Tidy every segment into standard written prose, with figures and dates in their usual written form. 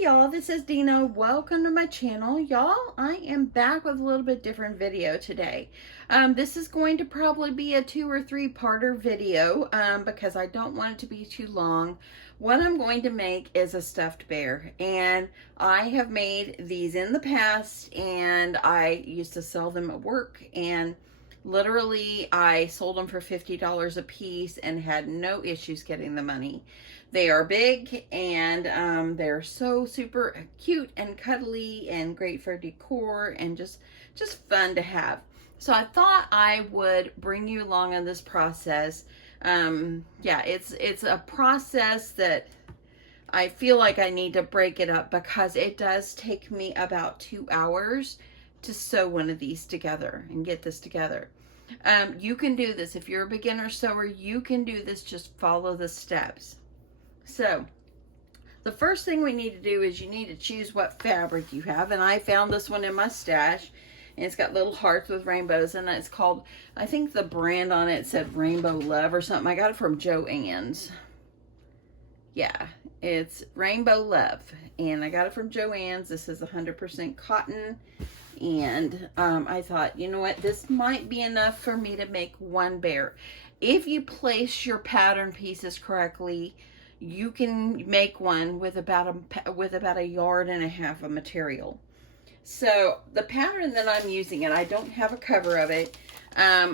Y'all, this is Dina. Welcome to my channel. Y'all, I am back with a little bit different video today. This is going to probably be a 2 or 3 parter video because I don't want it to be too long. What I'm going to make is a stuffed bear, and I have made these in the past, and I used to sell them at work, and literally I sold them for $50 a piece and had no issues getting the money. They are big, and they're so super cute and cuddly and great for decor and just fun to have. So I thought I would bring you along on this process. Yeah, it's a process that I feel like I need to break it up because it does take me about 2 hours to sew one of these together and get this together. You can do this. If you're a beginner sewer, you can do this. Just follow the steps. So the first thing we need to do is you need to choose what fabric you have, and I found this one in my stash, and it's got little hearts with rainbows, and it's called, I think the brand on it said Rainbow Love or something. I got it from Joann's. Yeah, it's Rainbow Love, and I got it from Joann's. This is 100% cotton, and I thought, you know what, this might be enough for me to make one bear. If you place your pattern pieces correctly, you can make one with about a yard and a half of material. So the pattern that I'm using, and I don't have a cover of it,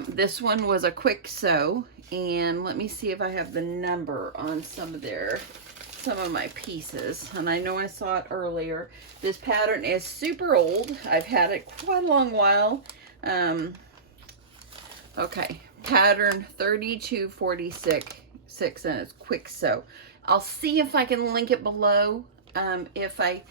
this one was a quick sew, and let me see if I have the number on some of my pieces. And I know I saw it earlier. This pattern is super old. I've had it quite a long while. Okay, pattern 3246, and it's quick sew. I'll see if I can link it below, if I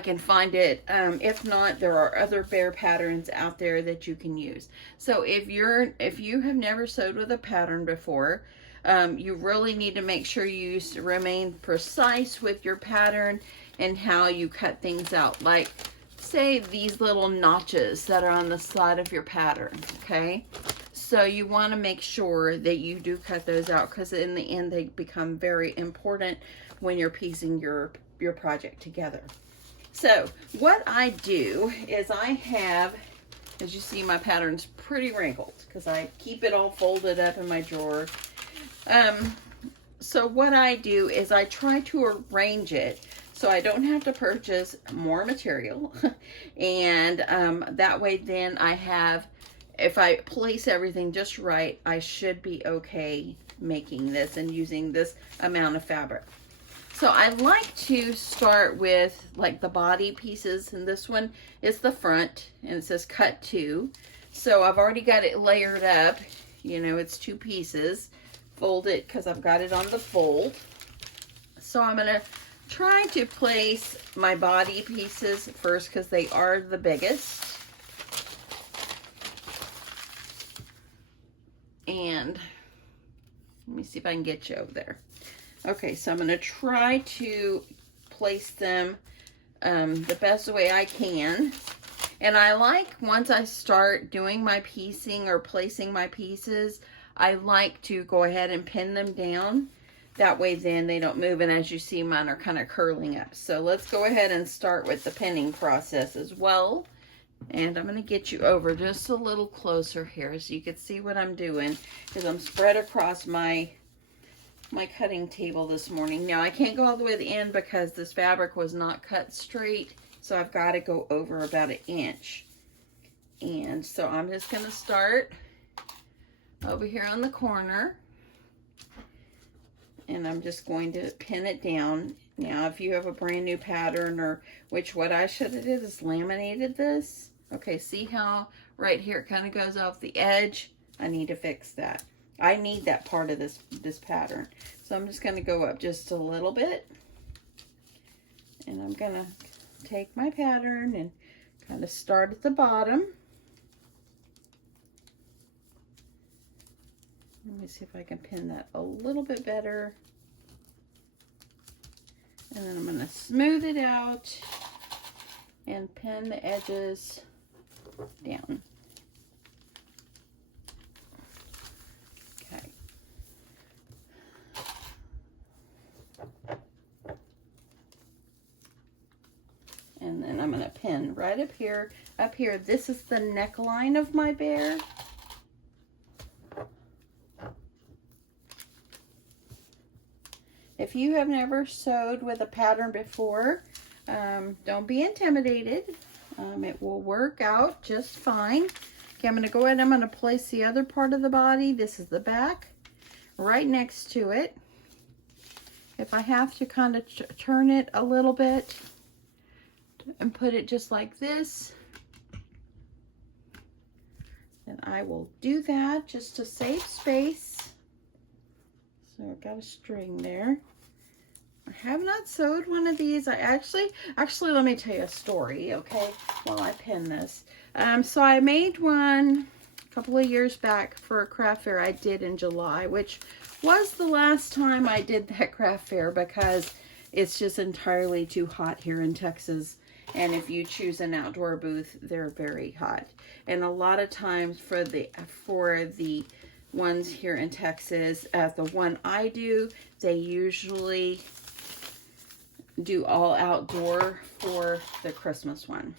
can find it. If not, there are other bear patterns out there that you can use. So if you have never sewed with a pattern before, you really need to make sure you remain precise with your pattern and how you cut things out. Like, say these little notches that are on the side of your pattern, okay? So you want to make sure that you do cut those out, because in the end they become very important when you're piecing your project together. So what I do is I have, as you see, my pattern's pretty wrinkled because I keep it all folded up in my drawer. So what I do is I try to arrange it so I don't have to purchase more material. And that way then I have, if I place everything just right, I should be okay making this and using this amount of fabric. So I like to start with like the body pieces, and this one is the front, and it says cut 2. So I've already got it layered up. You know, it's 2 pieces. Fold it because I've got it on the fold. So I'm going to try to place my body pieces first because they are the biggest. And let me see if I can get you over there. Okay, so I'm going to try to place them the best way I can. And I like, once I start doing my piecing or placing my pieces, I like to go ahead and pin them down. That way then they don't move, and as you see, mine are kind of curling up. So let's go ahead and start with the pinning process as well. And I'm going to get you over just a little closer here so you can see what I'm doing, because I'm spread across my cutting table this morning. Now I can't go all the way to the end because this fabric was not cut straight, so I've got to go over about 1 inch. And so I'm just going to start over here on the corner, and I'm just going to pin it down. Now if you have a brand new pattern, or which what I should have did is laminated this. Okay, see how right here it kind of goes off the edge? I need to fix that. I need that part of this pattern. So I'm just going to go up just a little bit, and I'm going to take my pattern and kind of start at the bottom. Let me see if I can pin that a little bit better. And then I'm going to smooth it out and pin the edges down. Okay. pin right up here, up here. This is the neckline of my bear. If you have never sewed with a pattern before, don't be intimidated. It will work out just fine. Okay, I'm going to go ahead and I'm going to place the other part of the body. This is the back, right next to it. If I have to kind of turn it a little bit and put it just like this, then I will do that just to save space. So I've got a string there. I have not sewed one of these. I actually, let me tell you a story, okay, while I pin this. So I made one a couple of years back for a craft fair I did in July, which was the last time I did that craft fair because it's just entirely too hot here in Texas. And if you choose an outdoor booth, they're very hot. And a lot of times for the ones here in Texas, the one I do, they usually do all outdoor for the Christmas one.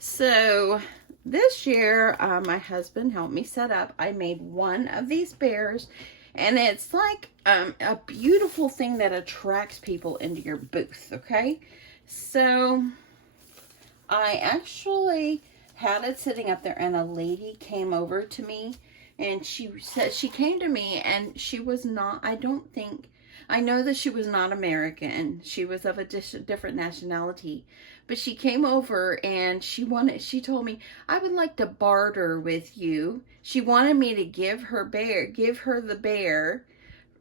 So this year, my husband helped me set up. I made one of these bears, and it's like a beautiful thing that attracts people into your booth, okay? So I actually had it sitting up there, and a lady came over to me, and she said, she came to me, and she was not, I know that she was not American. She was of a different nationality. But she came over and she told me, I would like to barter with you. She wanted me to give her the bear,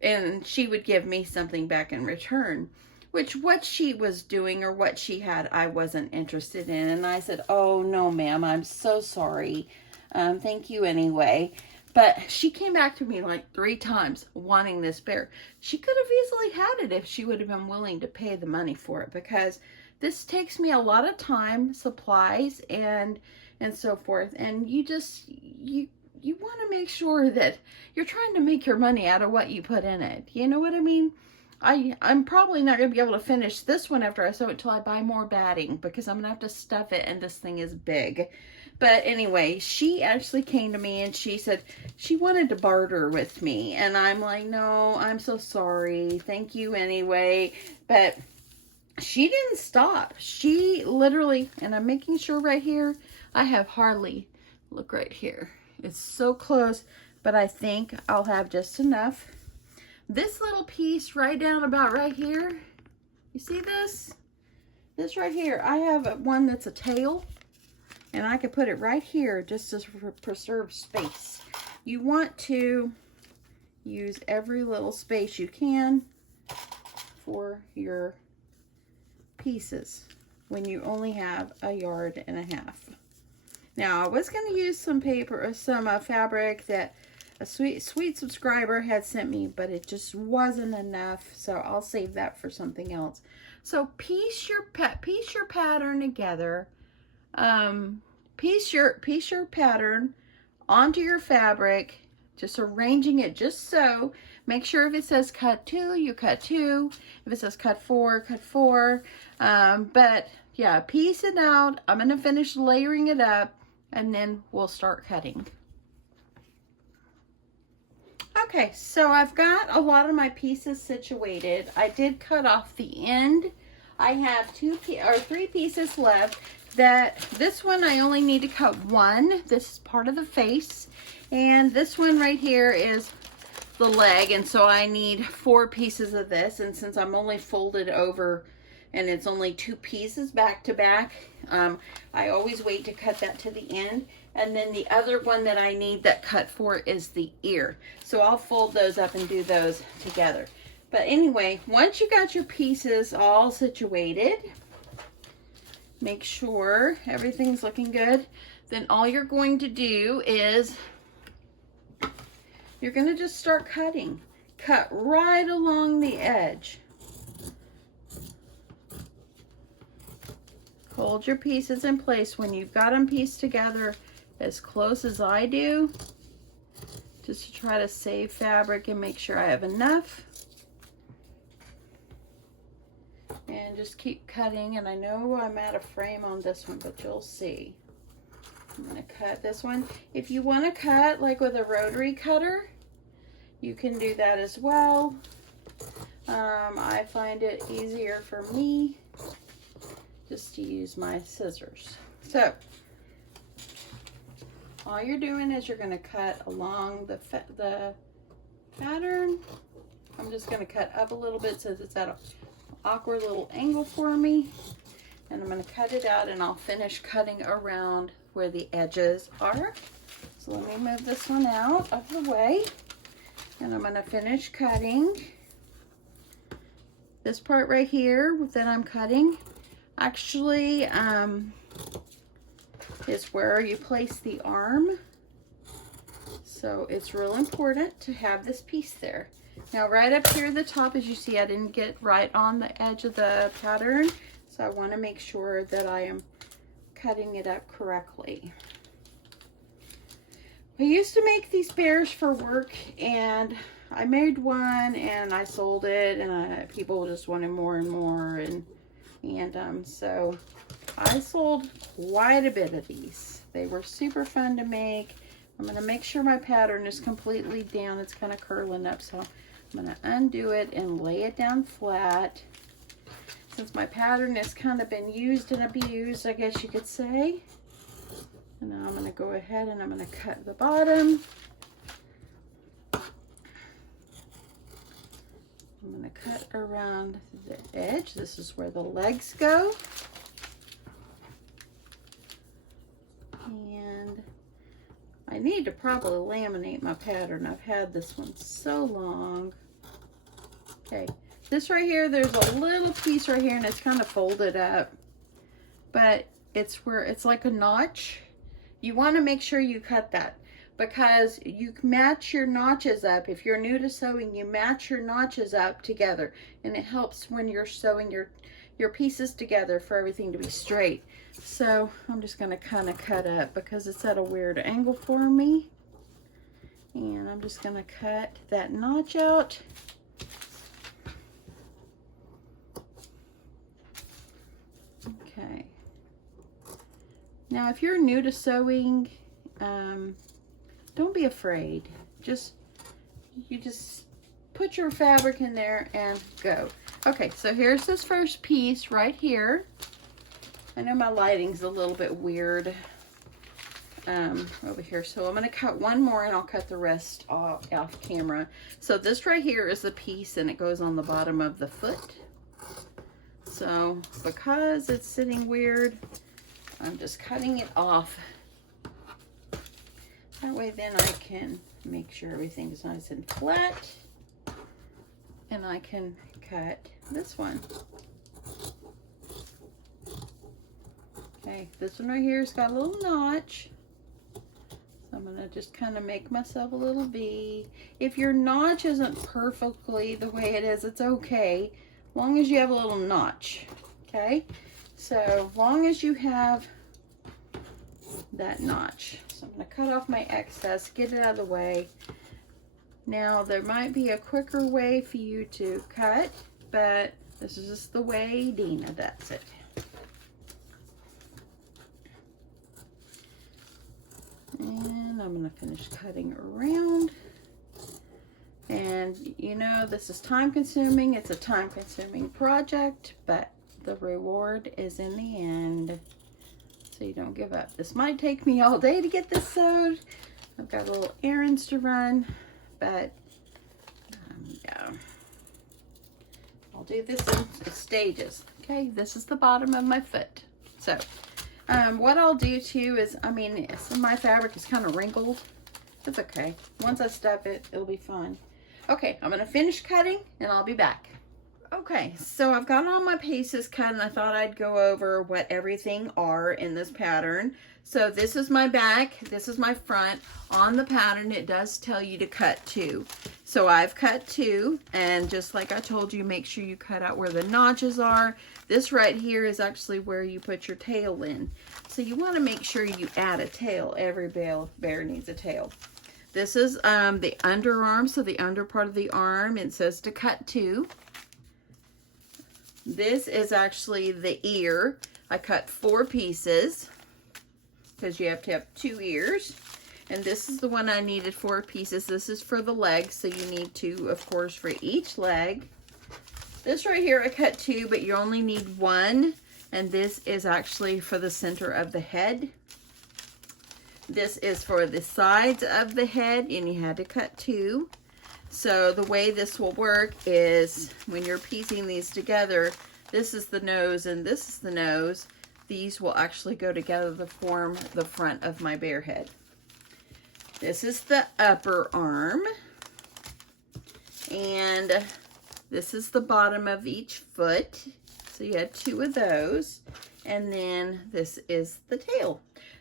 and she would give me something back in return. Which what she was doing or what she had, I wasn't interested in. And I said, oh, no, ma'am, I'm so sorry. Thank you anyway. But she came back to me like 3 times wanting this bear. She could have easily had it if she would have been willing to pay the money for it, because this takes me a lot of time, supplies, and so forth. And you want to make sure that you're trying to make your money out of what you put in it. You know what I mean? I'm probably not going to be able to finish this one after I sew it until I buy more batting, because I'm going to have to stuff it, and this thing is big. But anyway, she actually came to me and she said she wanted to barter with me. And I'm like, no, I'm so sorry. Thank you anyway. But she didn't stop. She literally, and I'm making sure right here, I have hardly, look right here. It's so close, but I think I'll have just enough. This little piece right down about right here, you see this? This right here, I have one that's a tail. And I could put it right here just to preserve space. You want to use every little space you can for your pieces when you only have 1.5 yards. Now, I was going to use some paper or some fabric that a sweet subscriber had sent me, but it just wasn't enough, so I'll save that for something else. So piece your pattern together. Piece your pattern onto your fabric, just arranging it just so. Make sure if it says cut 2, you cut 2. If it says cut 4, cut 4. But yeah, piece it out. I'm going to finish layering it up, and then we'll start cutting. Okay, so I've got a lot of my pieces situated. I did cut off the end. I have 3 pieces left. This one I only need to cut 1. This is part of the face, and this one right here is the leg, and so I need 4 pieces of this. And since I'm only folded over and it's only 2 pieces back to back, I always wait to cut that to the end. And then the other one that I need that cut for is the ear, so I'll fold those up and do those together. But anyway, once you got your pieces all situated, make sure everything's looking good, then all you're going to do is you're going to just start cutting. Cut right along the edge. Hold your pieces in place when you've got them pieced together as close as I do, just to try to save fabric and make sure I have enough. And just keep cutting, and I know I'm out of frame on this one, but you'll see. I'm gonna cut this one. If you want to cut like with a rotary cutter, you can do that as well. I find it easier for me just to use my scissors. So all you're doing is you're going to cut along the pattern. I'm just going to cut up a little bit since it's at an awkward little angle for me. And I'm going to cut it out, and I'll finish cutting around where the edges are. So let me move this one out of the way. And I'm going to finish cutting. This part right here that I'm cutting actually is where you place the arm. So it's real important to have this piece there. Now right up here at the top, as you see, I didn't get right on the edge of the pattern. So I want to make sure that I am cutting it up correctly. I used to make these bears for work, and I made one and I sold it, and people just wanted more and more, and so I sold quite a bit of these. They were super fun to make. I'm going to make sure my pattern is completely down. It's kind of curling up, so I'm going to undo it and lay it down flat. Since my pattern has kind of been used and abused, I guess you could say. And now I'm going to go ahead and I'm going to cut the bottom. I'm going to cut around the edge. This is where the legs go. And I need to probably laminate my pattern. I've had this one so long. Okay, this right here, there's a little piece right here, and it's kind of folded up. But it's where it's like a notch. You want to make sure you cut that, because you match your notches up. If you're new to sewing, you match your notches up together, and it helps when you're sewing your pieces together for everything to be straight. So I'm just going to kind of cut up because it's at a weird angle for me, and I'm just going to cut that notch out. Okay. Now, if you're new to sewing, don't be afraid. You just put your fabric in there and go. Okay, so here's this first piece right here. I know my lighting's a little bit weird over here, so I'm going to cut one more and I'll cut the rest off camera. So this right here is the piece, and it goes on the bottom of the foot. So because it's sitting weird, I'm just cutting it off. That way then I can make sure everything is nice and flat, and I can cut this one. Okay, this one right here has got a little notch. So I'm gonna just kind of make myself a little V. If your notch isn't perfectly the way it is, it's okay, as long as you have a little notch. Okay, so as long as you have that notch. So I'm going to cut off my excess, get it out of the way. Now there might be a quicker way for you to cut, but this is just the way Dina does it. And I'm going to finish cutting around. And you know, this is time consuming. It's a time consuming project, but the reward is in the end. So you don't give up. This might take me all day to get this sewed. I've got little errands to run, but yeah. I'll do this in stages. Okay, this is the bottom of my foot. So what I'll do too is, I mean, some of my fabric is kind of wrinkled. It's okay. Once I step it, it'll be fine. Okay, I'm going to finish cutting and I'll be back. Okay, so I've got all my pieces cut, and I thought I'd go over what everything are in this pattern. So this is my back, this is my front. On the pattern, it does tell you to cut 2. So I've cut 2, and just like I told you, make sure you cut out where the notches are. This right here is actually where you put your tail in. So you want to make sure you add a tail. Every bear needs a tail. This is the underarm, so the under part of the arm. It says to cut 2. This is actually the ear. I cut 4 pieces because you have to have 2 ears. And this is the one I needed 4 pieces. This is for the legs, so you need 2, of course, for each leg. This right here, I cut 2, but you only need 1. And this is actually for the center of the head. This is for the sides of the head, and you had to cut 2. So the way this will work is when you're piecing these together, this is the nose and this is the nose. These will actually go together to form the front of my bear head. This is the upper arm. And this is the bottom of each foot. So you had 2 of those. And then this is the tail.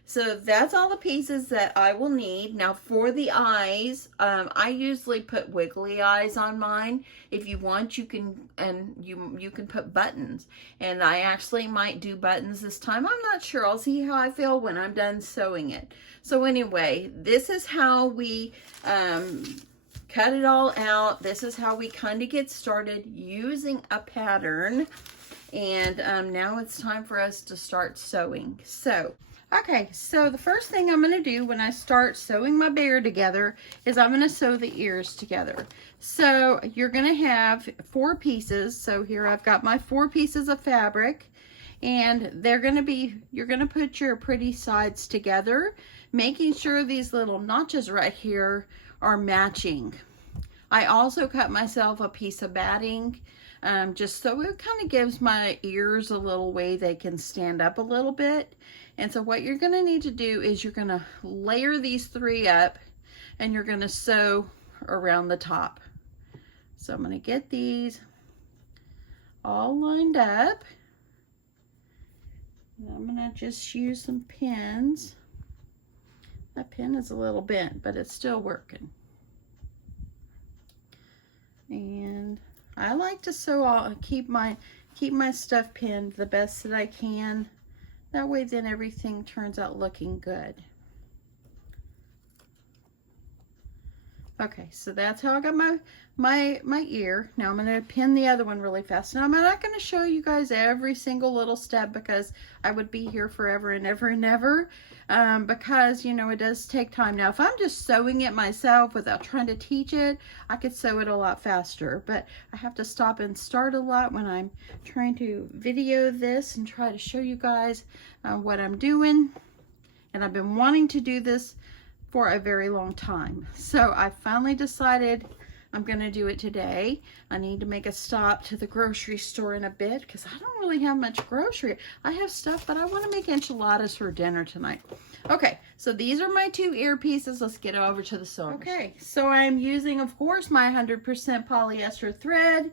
So that's all the pieces that I will need. Now for the eyes, I usually put wiggly eyes on mine. If you want, you can, and you can put buttons. And I actually might do buttons this time. I'm not sure. I'll see how I feel when I'm done sewing it. So anyway, this is how we cut it all out. This is how we kind of get started using a pattern. And now it's time for us to start sewing. Okay, so the first thing I'm going to do when I start sewing my bear together is I'm going to sew the ears together. So you're going to have 4 pieces. So here I've got my 4 pieces of fabric, and they're going to be, you're going to put your pretty sides together, making sure these little notches right here are matching. I also cut myself a piece of batting, just so it kind of gives my ears a little way they can stand up a little bit. And so what you're going to need to do is you're going to layer these 3 up, and you're going to sew around the top. So I'm going to get these all lined up. And I'm going to just use some pins. That pin is a little bent, but it's still working. And I like to sew keep my stuff pinned the best that I can. That way then everything turns out looking good. Okay, so that's how I got my ear. Now I'm going to pin the other one really fast. Now I'm not going to show you guys every single little step because I would be here forever and ever and ever. Because, you know, it does take time. Now, if I'm just sewing it myself without trying to teach it, I could sew it a lot faster. But I have to stop and start a lot when I'm trying to video this and try to show you guys what I'm doing. And I've been wanting to do this for a very long time. So I finally decided I'm going to do it today. I need to make a stop to the grocery store in a bit because I don't really have much grocery. I have stuff, but I want to make enchiladas for dinner tonight. Okay, so these are my 2 ear pieces. Let's get over to the sewing machine. Okay, so I'm using, of course, my 100% polyester thread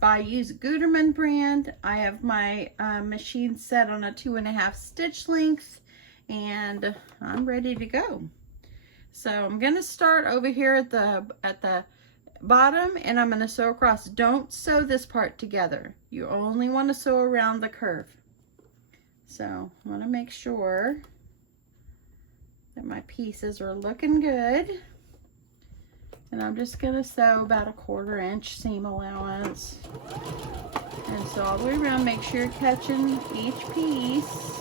by Use Gutermann brand. I have my machine set on a 2.5 stitch length, and I'm ready to go. So I'm going to start over here at the bottom, and I'm going to sew across. Don't sew this part together. You only want to sew around the curve. So I want to make sure that my pieces are looking good. And I'm just going to sew about a 1/4 inch seam allowance. And sew all the way around. Make sure you're catching each piece.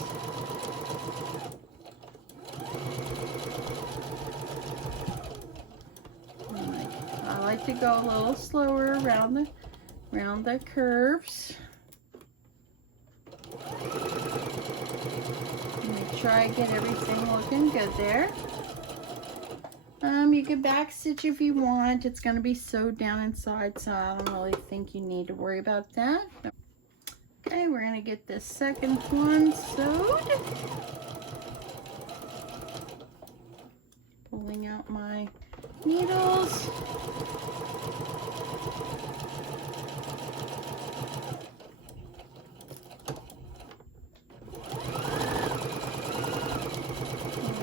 I like to go a little slower around the curves. Make sure I get everything looking good there. You can back stitch if you want. It's going to be sewed down inside, so I don't really think you need to worry about that. Okay, we're going to get this second one sewed. Pulling out my needles.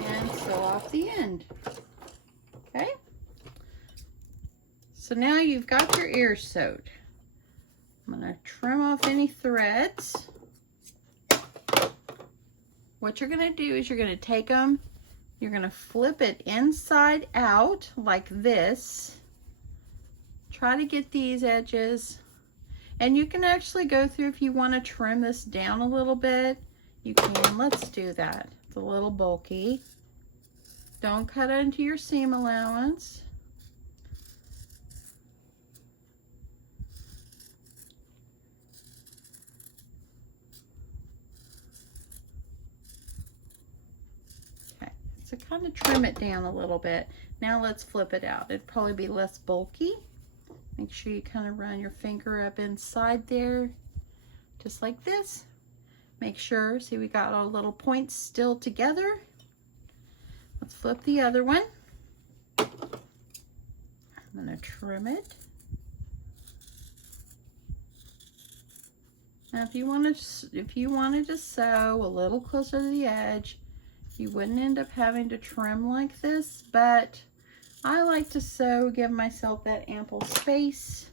And sew off the end. Okay. So now you've got your ears sewed. I'm going to trim off any threads. What you're going to do is you're going to take them, you're going to flip it inside out like this. Try to get these edges. And you can actually go through, if you want to trim this down a little bit, you can. Let's do that. It's a little bulky. Don't cut into your seam allowance. Okay, so kind of trim it down a little bit. Now let's flip it out. It'd probably be less bulky. Make sure you kind of run your finger up inside there, just like this. Make sure, see, we got our little points still together. Let's flip the other one. I'm gonna trim it. Now if you wanted to sew a little closer to the edge, you wouldn't end up having to trim like this, but I like to sew, give myself that ample space.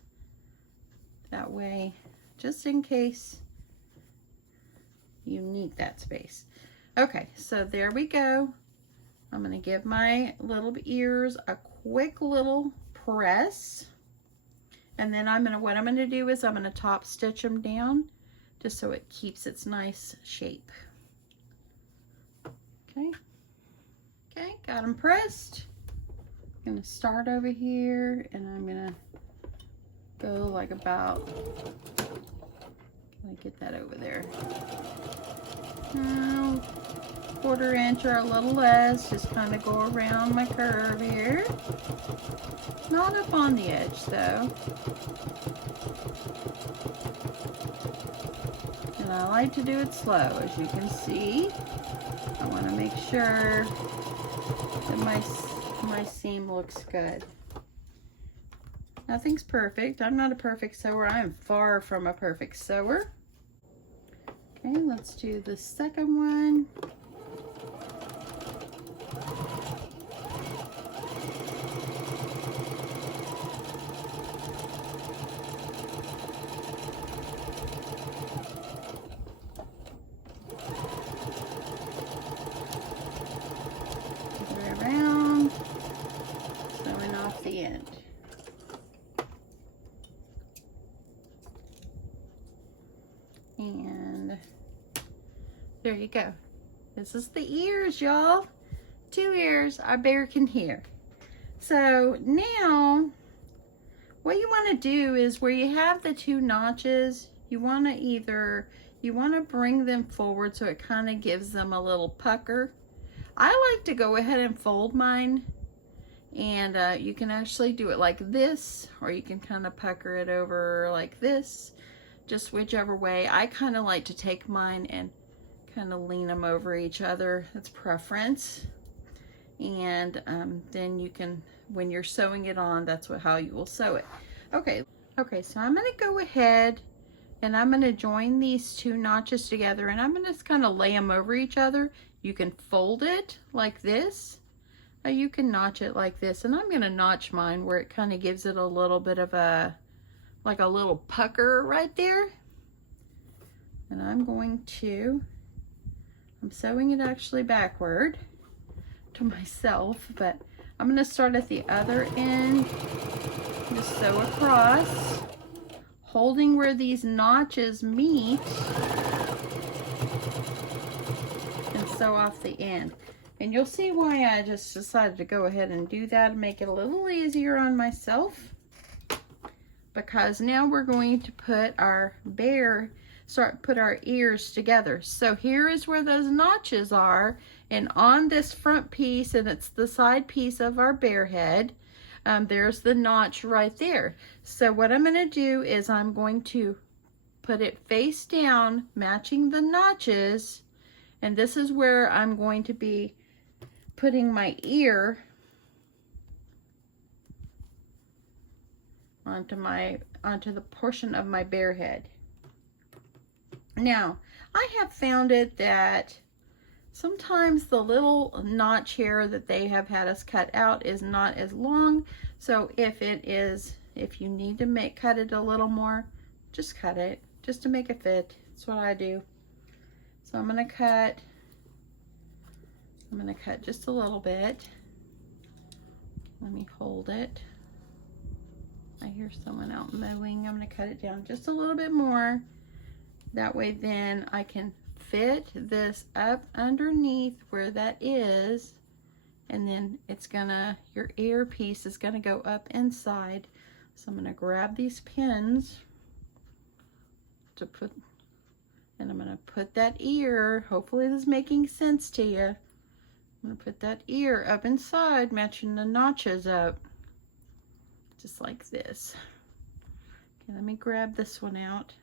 That way, just in case you need that space. Okay, so there we go. I'm gonna give my little ears a quick little press. And then what I'm gonna do is I'm gonna top stitch them down just so it keeps its nice shape. Okay, okay, got them pressed. I'm gonna start over here and I'm gonna go like about, let me get that over there. 1/4 inch or a little less, just kind of go around my curve here. Not up on the edge though. And I like to do it slow, as you can see. I want to make sure that my seam looks good. Nothing's perfect. I'm not a perfect sewer. I am far from a perfect sewer. Okay, let's do the second one. Go around, sewing off the end. And there you go. This is the ears, y'all. 2 ears our bear can hear. So now what you want to do is where you have the 2 notches, you want to bring them forward so it kind of gives them a little pucker. I like to go ahead and fold mine, and you can actually do it like this, or you can kind of pucker it over like this, just whichever way. I kind of like to take mine and kind of lean them over each other. That's preference. And then you can, when you're sewing it on, that's how you will sew it. Okay, so I'm going to go ahead and I'm going to join these 2 notches together, and I'm going to just kind of lay them over each other. You can fold it like this, or you can notch it like this. And I'm going to notch mine where it kind of gives it a little bit of a, like a little pucker right there. And I'm sewing it actually backward to myself, but I'm going to start at the other end, just sew across, holding where these notches meet, and sew off the end. And you'll see why I just decided to go ahead and do that and make it a little easier on myself, because now we're going to put our put our ears together. So here is where those notches are, and on this front piece, and it's the side piece of our bear head, there's the notch right there. So what I'm going to do is I'm going to put it face down, matching the notches, and this is where I'm going to be putting my ear onto the portion of my bear head. Now, I have found it that sometimes the little notch here that they have had us cut out is not as long. So if you need to cut it a little more, just cut it, just to make it fit. That's what I do. So I'm gonna cut just a little bit. Let me hold it. I hear someone out mowing. I'm going to cut it down just a little bit more. That way then I can fit this up underneath where that is, and then it's gonna, your earpiece is gonna go up inside. So I'm gonna grab these pins to put, and I'm gonna put that ear, hopefully this is making sense to you. I'm gonna put that ear up inside, matching the notches up, just like this. Okay, let me grab this one out.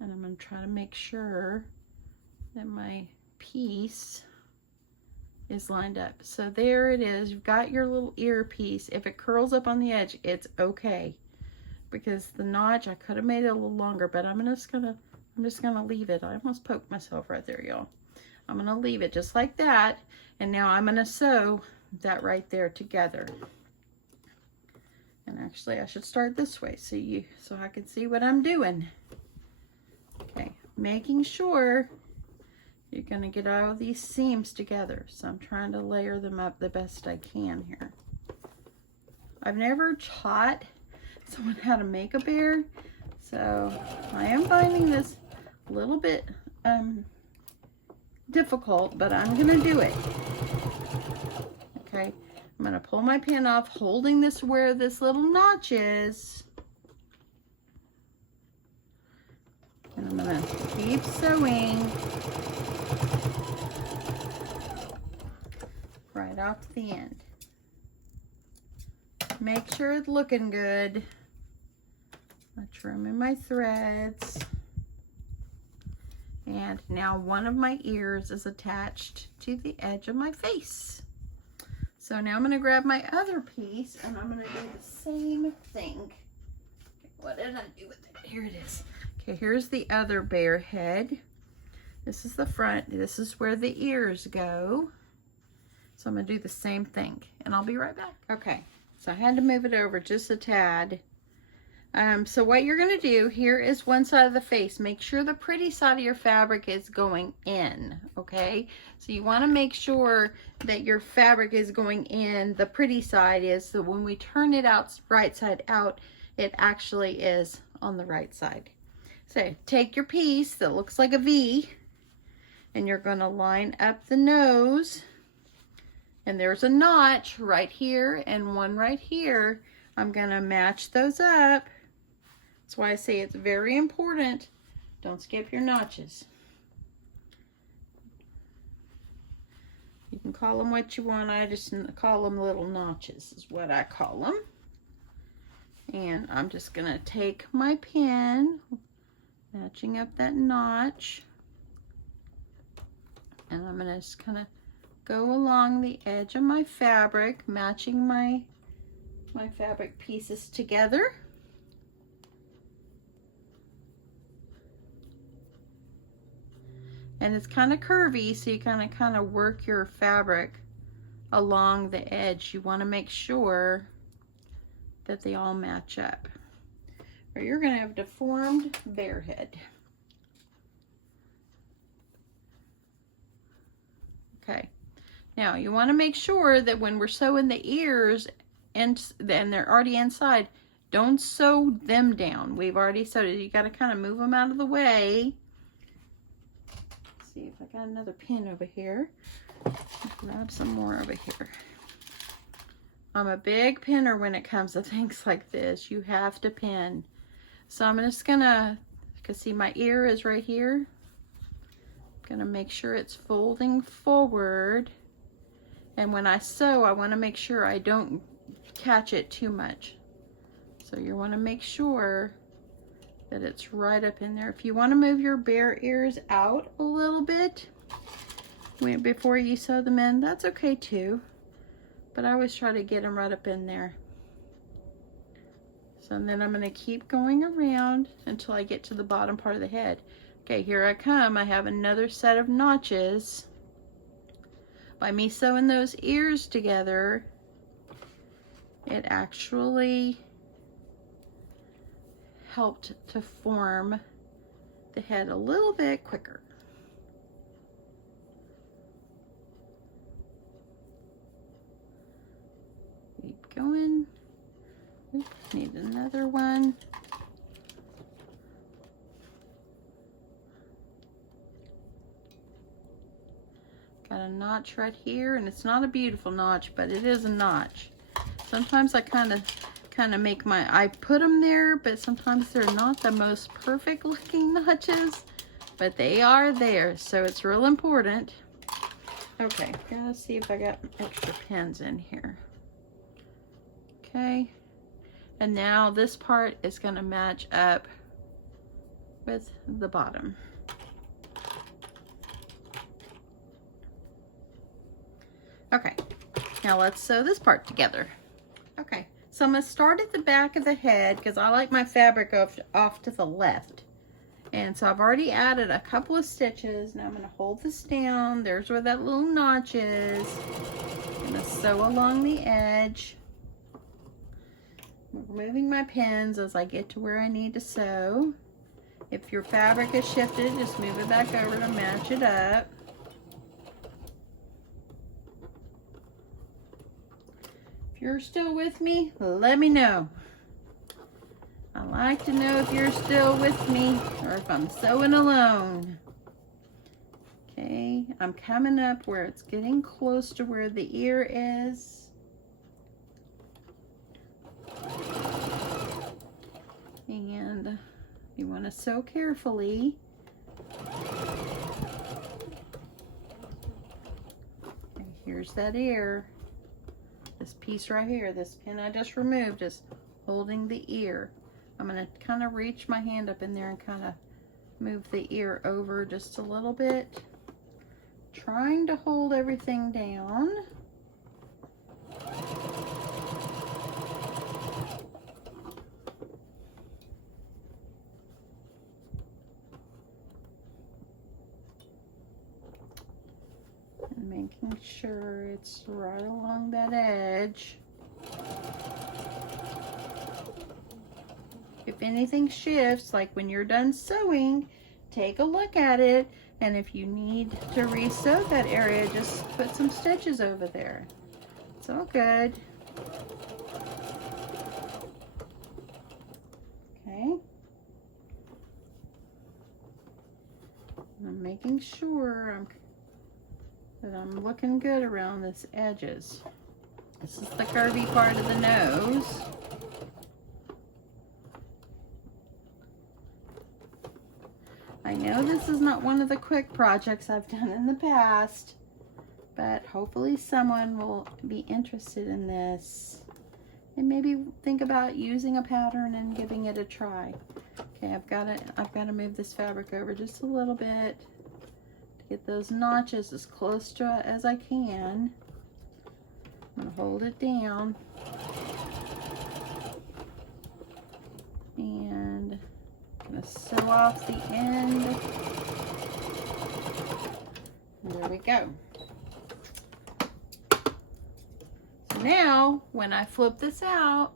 And I'm going to try to make sure that my piece is lined up. So there it is. You've got your little earpiece. If it curls up on the edge, it's okay. Because the notch, I could have made it a little longer, but I'm just gonna leave it. I almost poked myself right there, y'all. I'm gonna leave it just like that. And now I'm gonna sew that right there together. And actually I should start this way so I can see what I'm doing. Okay, making sure you're gonna get all of these seams together. So I'm trying to layer them up the best I can here. I've never taught someone how to make a bear, so I am finding this a little bit difficult, but I'm gonna do it. Okay, I'm gonna pull my pin off, holding this where this little notch is. And I'm gonna keep sewing right off the end. Make sure it's looking good. I'm trimming my threads. And now one of my ears is attached to the edge of my face. So now I'm gonna grab my other piece and I'm gonna do the same thing. Okay, what did I do with it? Here it is. Okay, here's the other bear head. This is the front. This is where the ears go. So I'm gonna do the same thing and I'll be right back. Okay, so I had to move it over just a tad. So what you're gonna do, here is one side of the face. Make sure the pretty side of your fabric is going in, okay? So you wanna make sure that your fabric is going in. The pretty side is, so when we turn it out right side out, it actually is on the right side. So take your piece that looks like a V and you're gonna line up the nose, and there's a notch right here and one right here. I'm gonna match those up. That's why I say it's very important. Don't skip your notches. You can call them what you want. I just call them little notches is what I call them. And I'm just gonna take my pin, matching up that notch, and I'm gonna just kind of go along the edge of my fabric, matching my fabric pieces together. And it's kind of curvy, so you kind of work your fabric along the edge. You want to make sure that they all match up, or you're going to have a deformed bear head. Okay, now you want to make sure that when we're sewing the ears and they're already inside, don't sew them down. We've already sewed it. You got to kind of move them out of the way. Let's see if I got another pin over here. Grab some more over here. I'm a big pinner when it comes to things like this. You have to pin. So I'm just gonna, you can see my ear is right here. I'm gonna make sure it's folding forward. And when I sew, I wanna make sure I don't catch it too much. So you wanna make sure that it's right up in there. If you wanna move your bear ears out a little bit before you sew them in, that's okay too. But I always try to get them right up in there. So then I'm gonna keep going around until I get to the bottom part of the head. Okay, here I come. I have another set of notches. By me sewing those ears together, it actually helped to form the head a little bit quicker. going. Oops, need another one. Got a notch right here, and it's not a beautiful notch, but it is a notch. Sometimes I kind of make I put them there, but sometimes they're not the most perfect looking notches, but they are there, so it's real important. Okay, gotta see if I got extra pins in here. Okay, and now this part is gonna match up with the bottom. Okay, now let's sew this part together. Okay, so I'm gonna start at the back of the head because I like my fabric off to the left. And so I've already added a couple of stitches. Now I'm gonna hold this down. There's where that little notch is. I'm gonna sew along the edge. I'm removing my pins as I get to where I need to sew. If your fabric is shifted, just move it back over to match it up. If you're still with me, let me know. I like to know if you're still with me or if I'm sewing alone. Okay, I'm coming up where it's getting close to where the ear is. And you want to sew carefully. And here's that ear. This piece right here, this pin I just removed is holding the ear. I'm going to kind of reach my hand up in there and kind of move the ear over just a little bit, trying to hold everything down. And making sure it's right along that edge. If anything shifts, like when you're done sewing, take a look at it, and if you need to re-sew that area, just put some stitches over there. It's all good. Okay. I'm making sure that I'm looking good around this edges. This is the curvy part of the nose. I know this is not one of the quick projects I've done in the past, but hopefully someone will be interested in this and maybe think about using a pattern and giving it a try. Okay, I've got to move this fabric over just a little bit to get those notches as close to it as I can. I'm going to hold it down and I'm going to sew off the end. There we go. So now, when I flip this out,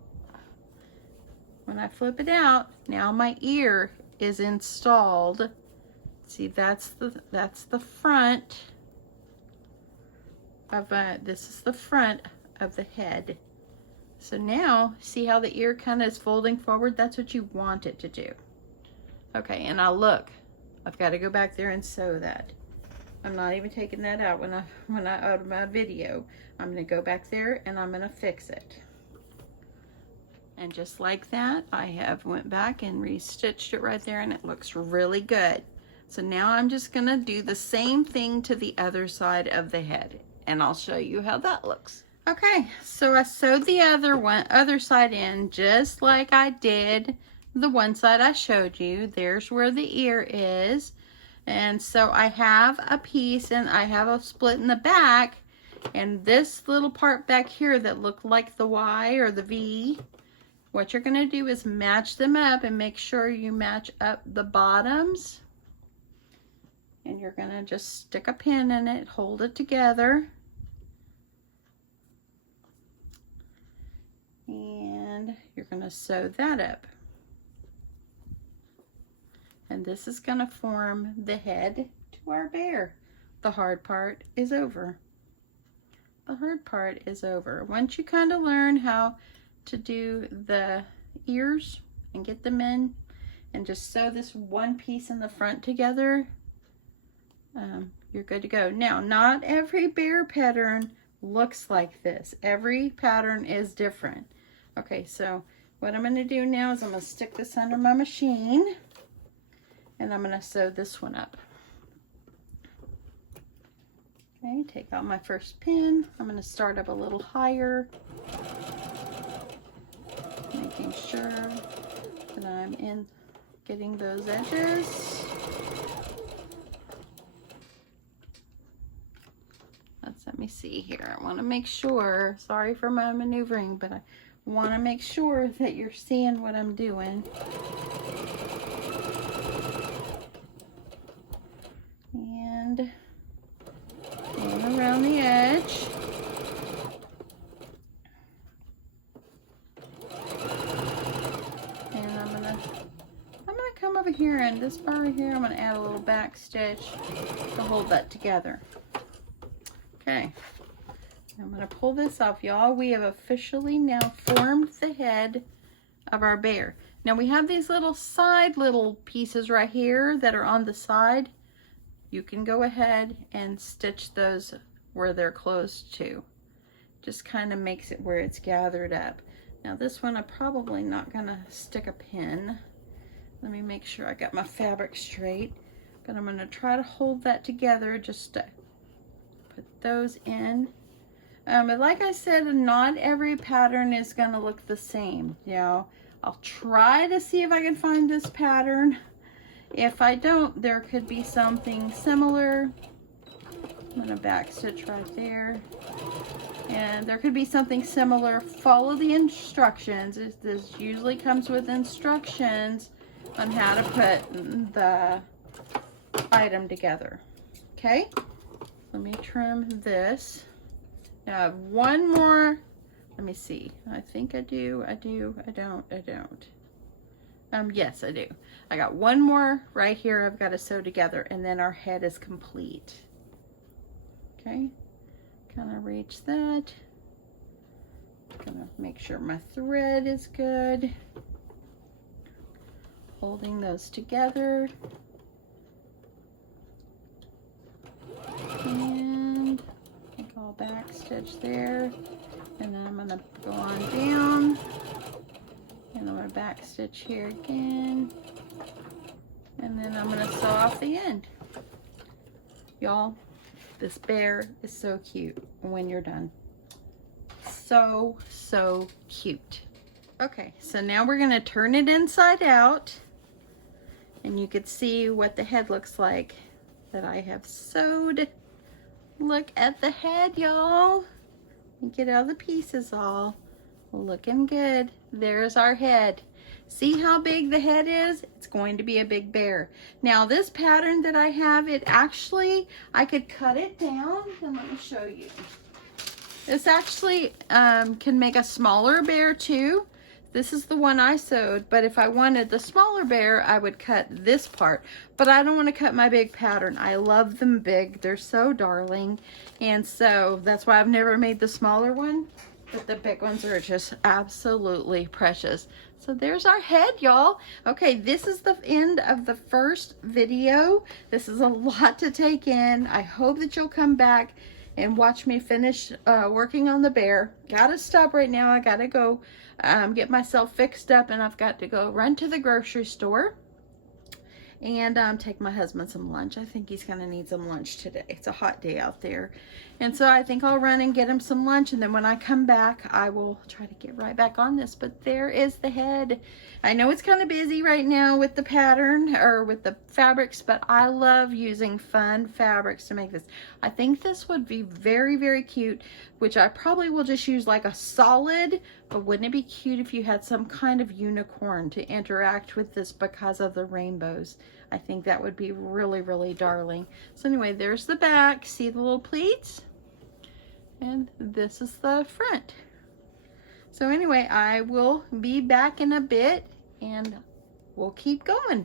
now my ear is installed. See, that's the front of this is the front of the head. So now, see how the ear kind of is folding forward? That's what you want it to do. Okay, and now look, I've got to go back there and sew that. I'm not even taking that out when I out of my video. I'm going to go back there and I'm going to fix it. And just like that, I have went back and restitched it right there, and it looks really good. So now I'm just going to do the same thing to the other side of the head, and I'll show you how that looks. Okay, so I sewed the other side in just like I did the one side I showed you. There's where the ear is. And so I have a piece and I have a split in the back, and this little part back here that looked like the Y or the V, what you're going to do is match them up and make sure you match up the bottoms. And you're going to just stick a pin in it, hold it together. And you're going to sew that up. And this is going to form the head to our bear. The hard part is over. the hard part is over. Once you kind of learn how to do the ears and get them in and just sew this one piece in the front together, you're good to go. Now, not every bear pattern looks like this. Every pattern is different. Okay, so what I'm going to do now is I'm going to stick this under my machine and I'm going to sew this one up. Okay, take out my first pin. I'm going to start up a little higher, making sure that I'm in getting those edges. Let me see here. I want to make sure, sorry for my maneuvering, but I want to make sure that you're seeing what I'm doing. And going around the edge. And I'm gonna come over here, and this bar right here, I'm gonna add a little back stitch to hold that together. Okay, I'm going to pull this off, y'all. We have officially now formed the head of our bear. Now we have these little pieces right here that are on the side. You can go ahead and stitch those where they're closed to. Just kind of makes it where it's gathered up. Now this one I'm probably not going to stick a pin. Let me make sure I got my fabric straight. But I'm going to try to hold that together just to put those in. But like I said, not every pattern is going to look the same. You know, I'll try to see if I can find this pattern. If I don't, there could be something similar. I'm going to back stitch right there. And there could be something similar. Follow the instructions. This usually comes with instructions on how to put the item together. Okay? Let me trim this. Now I have one more. Let me see. I think I do. I don't. Yes, I do. I got one more right here I've got to sew together, and then our head is complete. Okay. Kind of reach that. Gonna make sure my thread is good. Holding those together. And I think I'll back stitch there, and then I'm going to go on down, and I'm going to back stitch here again, and then I'm going to sew off the end. Y'all, this bear is so cute when you're done. So cute. Okay, so now we're going to turn it inside out, and you can see what the head looks like that I have sewed. Look at the head, y'all. Get all the pieces all looking good. There's our head. See how big the head is? It's going to be a big bear. Now this pattern that I have, it actually, I could cut it down, and let me show you. This actually can make a smaller bear too. This is the one I sewed, but if I wanted the smaller bear, I would cut this part. But I don't want to cut my big pattern. I love them big. They're so darling. And so that's why I've never made the smaller one. But the big ones are just absolutely precious. So there's our head, y'all. Okay, this is the end of the first video. This is a lot to take in. I hope that you'll come back and watch me finish working on the bear. Gotta stop right now. I gotta go get myself fixed up, and I've got to go run to the grocery store and take my husband some lunch. I think he's gonna need some lunch today. It's a hot day out there. And so I think I'll run and get him some lunch, and then when I come back, I will try to get right back on this. But there is the head. I know it's kind of busy right now with the pattern or with the fabrics, but I love using fun fabrics to make this. I think this would be very, very cute, which I probably will just use like a solid, but wouldn't it be cute if you had some kind of unicorn to interact with this because of the rainbows? I think that would be really, really darling. So anyway, there's the back. See the little pleats? And this is the front. So anyway, I will be back in a bit, and we'll keep going.